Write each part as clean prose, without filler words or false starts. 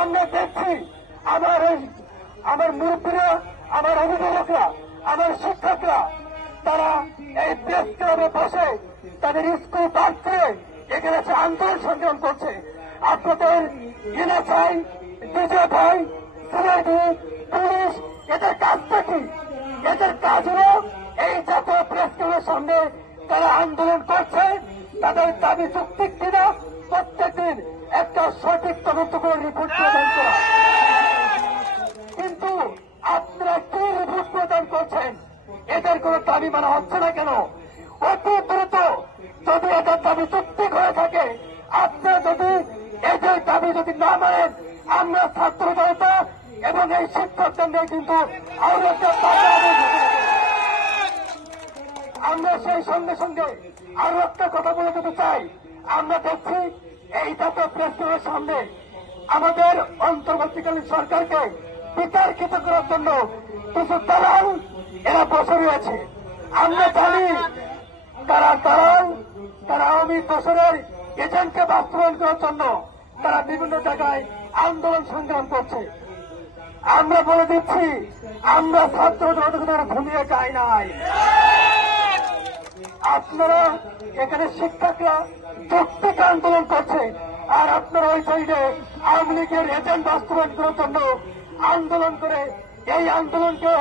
আমরা দেখছি আমার মুরব্বীরা, আমার অভিভাবকরা, আমার শিক্ষকরা তারা এই প্রেস ক্লাবে বসে তাদের স্কুল বাদ করে এখানে এসে আন্দোলন সংগ্রাম করছে। আপনাদের এনএসআই, ডিজিএফআই, সিআইডি, পুলিশ এদের কাজটা কি? এদের কাজ হল এই জাতীয় প্রেস ক্লাবের সামনে তারা আন্দোলন করছে, তাদের দাবি যৌক্তিক কিনা প্রত্যেকদিন একটা সঠিক তদন্ত করে রিপোর্ট প্রদান করা। কিন্তু আপনারা কি রিপোর্ট প্রদান করছেন? এদের কোন দাবি মানা হচ্ছে না কেন? অতি দ্রুত যদি এদের দাবি যৌক্তিক হয়ে থাকে, আপনারা যদি এদের দাবি যদি না মানেন, আমরা ছাত্র জনতা এবং এই শিক্ষকদের নিয়ে কিন্তু আমরা সেই সঙ্গে সঙ্গে আরো একটা কথা বলে যেতে চাই। আমরা দেখছি এই জাতীয় প্রেস ক্লাবের সামনে আমাদের অন্তর্বর্তীকালীন সরকারকে বিতর্কিত করার জন্য কিছু দালাল এরা বসে রয়েছে। আমরা জানি তারা আওয়ামী দোসরের এজেন্টকে বাস্তবায়ন করার জন্য তারা বিভিন্ন জায়গায় আন্দোলন সংগ্রাম করছে। আমরা বলে দিচ্ছি, আমরা ছাত্র জনতাদের ঘুমিয়ে যাই নাই। আপনারা এখানে শিক্ষকরা যৌক্তিক আন্দোলন করছে, আর আপনারা ওই সাইডে আওয়ামী লীগের এজেন্ট বাস্তবায়ন করার জন্য আন্দোলন করে এই আন্দোলনকে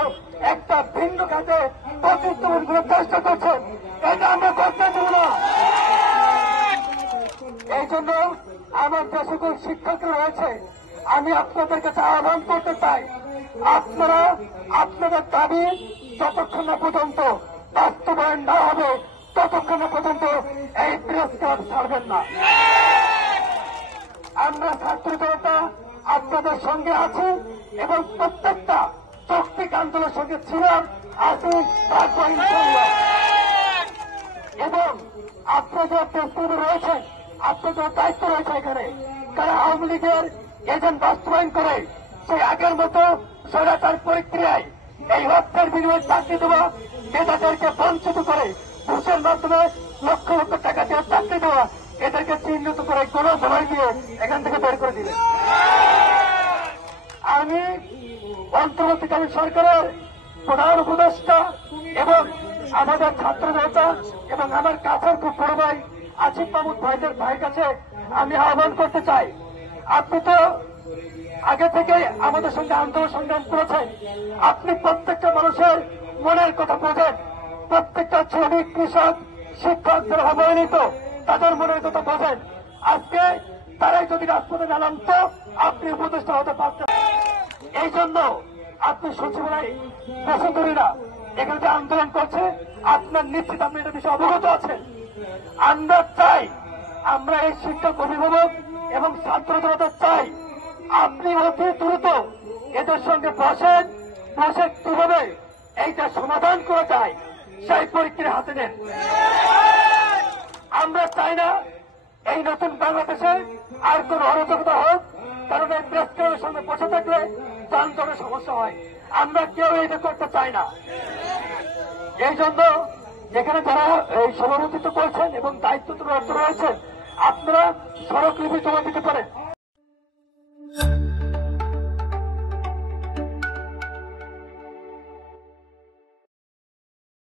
একটা ভিন্ন খাতে প্রতিস্থাপন করার চেষ্টা করছেন। এটা আমরা করতে দেব না। এই জন্য আমার যে সকল শিক্ষকরা রয়েছে, আমি আপনাদের কাছে আহ্বান করতে চাই, আপনারা আপনাদের দাবি যতক্ষণ না পর্যন্ত বাস্তবায়ন না হবে ততক্ষণ পর্যন্ত এই প্রেস ক্লাব ছাড়বেন না। আমরা ছাত্র জনতা আপনাদের সঙ্গে আছি এবং প্রত্যেকটা যৌক্তিক আন্দোলনের সঙ্গে ছিলাম, আছি, এবং আপনাদের প্রেস ক্লাবে রয়েছেন, আপনাদের দায়িত্ব রয়েছে এখানে। তারা আওয়ামী লীগের এজেন্ট বাস্তবায়ন করে সেই আগের মতো স্বৈরাচার প্রক্রিয়ায় এই অর্থের বিনিময়ে চাকরি দেওয়া, মেধাদেরকে বঞ্চিত করে ঘুষের মাধ্যমে লক্ষ লক্ষ টাকা দিয়ে চাকরি দেওয়া, এদেরকে চিহ্নিত করে কোনো ধরে দিয়ে এখান থেকে বের করে দিলেন। আমি অন্তর্বর্তীকালীন সরকারের প্রধান উপদেষ্টা এবং আমাদের ছাত্র জনতা এবং আমার কাছের খুব বড় ভাই আসিফ মাহমুদ ভাইয়ের কাছে আমি আহ্বান করতে চাই, আপনি তো আগে থেকে আমাদের সঙ্গে আন্দোলন সংগ্রাম করেছেন, আপনি প্রত্যেকটা মানুষের মনের কথা বোঝেন, প্রত্যেকটা শ্রমিক, কৃষক, শিক্ষক যারা অবহেলিত তাদের মনের কথা বোঝেন। আজকে তারাই যদি রাজপথে নামত আপনি উপদেষ্টা হতে পারতেন। এই জন্য আপনি সচিবালয় বসুন্ধরীরা এখানে যে আন্দোলন করছে, আপনার নিশ্চিত আপনি এটা বিষয়ে অবগত আছেন। আমরা চাই, আমরা এই শিক্ষক, অভিভাবক এবং ছাত্র জনতা চাই আপনি অতি দ্রুত এদের সঙ্গে বসে কিভাবে এইটা সমাধান করা যায় সেই প্রক্রিয়া হাতে নেন। আমরা চাই না এই নতুন বাংলাদেশে আর কোন অরাজকতা হোক, কারণ এই প্রেস ক্লাবের সঙ্গে বসে থাকলে যানজটের সমস্যা হয়। আমরা কেউ এটা করতে চাই না। এই জন্য এখানে যারা এই সভাপতিত্ব করছেন এবং দায়িত্ব রয়েছেন, আপনারা স্মারকলিপি জমা দিতে পারেন।